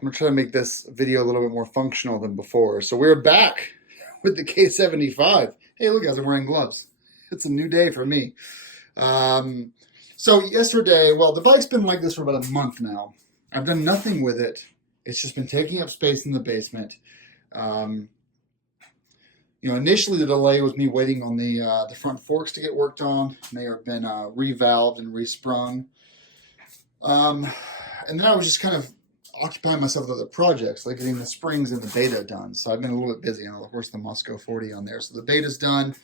I'm gonna try to make this video a little bit more functional than before. So we're back with the K75. Hey, look guys, I'm wearing gloves. It's a new day for me. So yesterday, well, the bike's been like this for about a month now. I've done nothing with it. It's just been taking up space in the basement. Initially the delay was me waiting on the front forks to get worked on. They have been revalved and resprung. And then I was just kind of occupying myself with other projects, like getting the springs and the beta done. So I've been a little bit busy. Of course, the Moscow 40 on there. So the beta's done.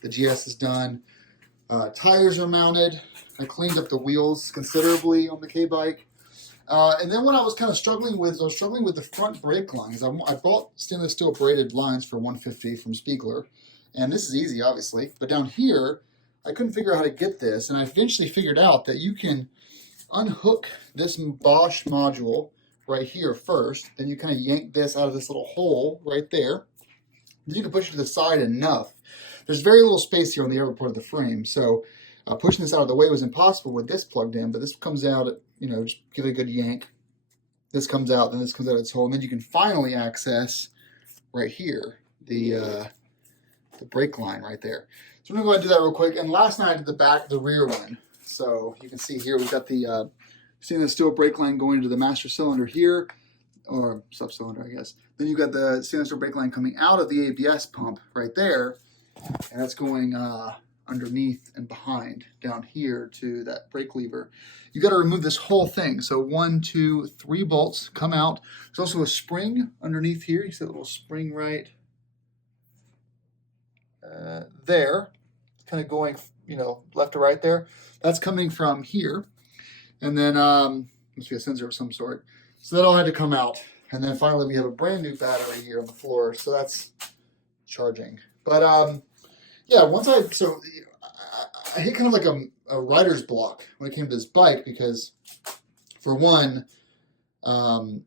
The GS is done. Tires are mounted. I cleaned up the wheels considerably on the K-bike. And then what I was kind of struggling with, the front brake lines. I bought stainless steel braided lines for 150 from Spiegler. And this is easy, obviously. But down here, I couldn't figure out how to get this. And I eventually figured out that you can unhook this Bosch module right here first. Then you kind of yank this out of this little hole right there. Then you can push it to the side enough. There's very little space here on the upper part of the frame. So pushing this out of the way was impossible with this plugged in. But this comes out, just give it a good yank. This comes out, then this comes out of its hole. And then you can finally access right here the brake line right there. So I'm going to go ahead and do that real quick. And last night I did the rear one. So you can see here we've got the stainless steel brake line going into the master cylinder here, or sub-cylinder, I guess. Then you've got the stainless steel brake line coming out of the ABS pump right there, and that's going underneath and behind down here to that brake lever. You got to remove this whole thing. So 1, 2, 3 bolts come out. There's also a spring underneath here. You see a little spring right there, kind of going, left to right there. That's coming from here. And then, must be a sensor of some sort. So that all had to come out. And then finally we have a brand new battery here on the floor. So that's charging. But, yeah, I hit kind of like a writer's block when it came to this bike because, for one, I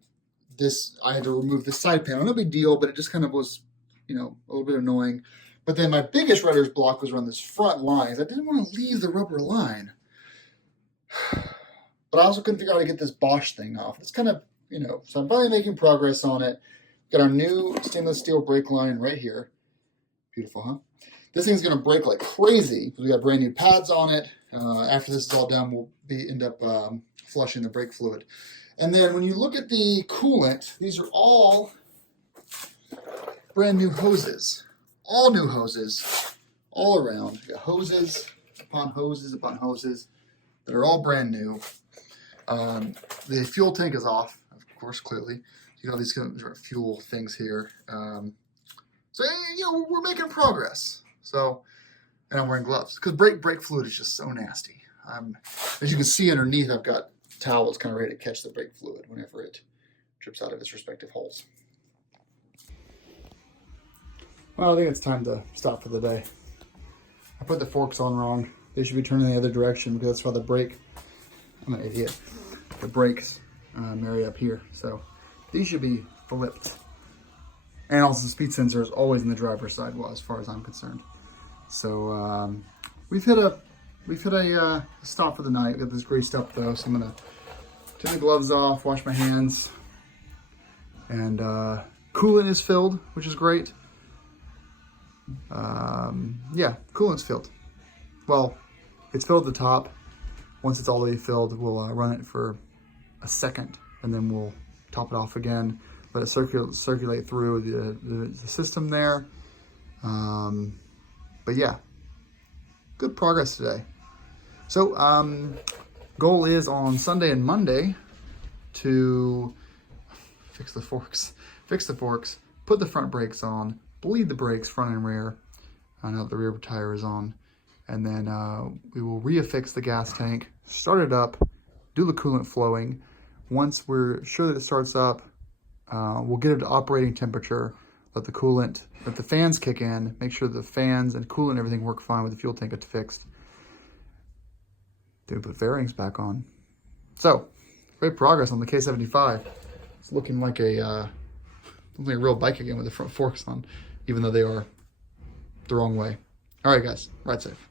had to remove this side panel. No big deal, but it just kind of was, a little bit annoying. But then my biggest writer's block was around this front line. I didn't want to leave the rubber line. But I also couldn't figure out how to get this Bosch thing off. It's kind of, so I'm finally making progress on it. Got our new stainless steel brake line right here. Beautiful, huh? This thing's going to brake like crazy because we got brand new pads on it. After this is all done, we'll end up flushing the brake fluid. And then when you look at the coolant, these are all brand new hoses. All new hoses, all around. We got hoses upon hoses upon hoses that are all brand new. The fuel tank is off, of course, clearly. You got these kind of fuel things here. So, we're making progress. So, and I'm wearing gloves because brake fluid is just so nasty. As you can see underneath, I've got towels kind of ready to catch the brake fluid whenever it drips out of its respective holes. Well, I think it's time to stop for the day. I put the forks on wrong. They should be turning the other direction because that's how the brake, I'm an idiot. The brakes marry up here. So these should be flipped. And also the speed sensor is always in the driver's side, well, as far as I'm concerned. So we've hit a stop for the night. We got this greased up though, so I'm gonna take the gloves off, wash my hands, and coolant is filled, which is great. Yeah, coolant's filled. Well, it's filled at the top. Once it's all the way filled, we'll run it for a second, and then we'll top it off again. Let it circulate through the system there. But yeah, good progress today. So goal is on Sunday and Monday to fix the forks, put the front brakes on, bleed the brakes front and rear. I know the rear tire is on. And then we will reaffix the gas tank, start it up, do the coolant flowing. Once we're sure that it starts up, we'll get it to operating temperature, let the fans kick in, make sure the fans and coolant and everything work fine with the fuel tank gets fixed. Then we put fairings back on. So, great progress on the K75. It's looking like a real bike again with the front forks on, even though they are the wrong way. All right, guys, ride safe.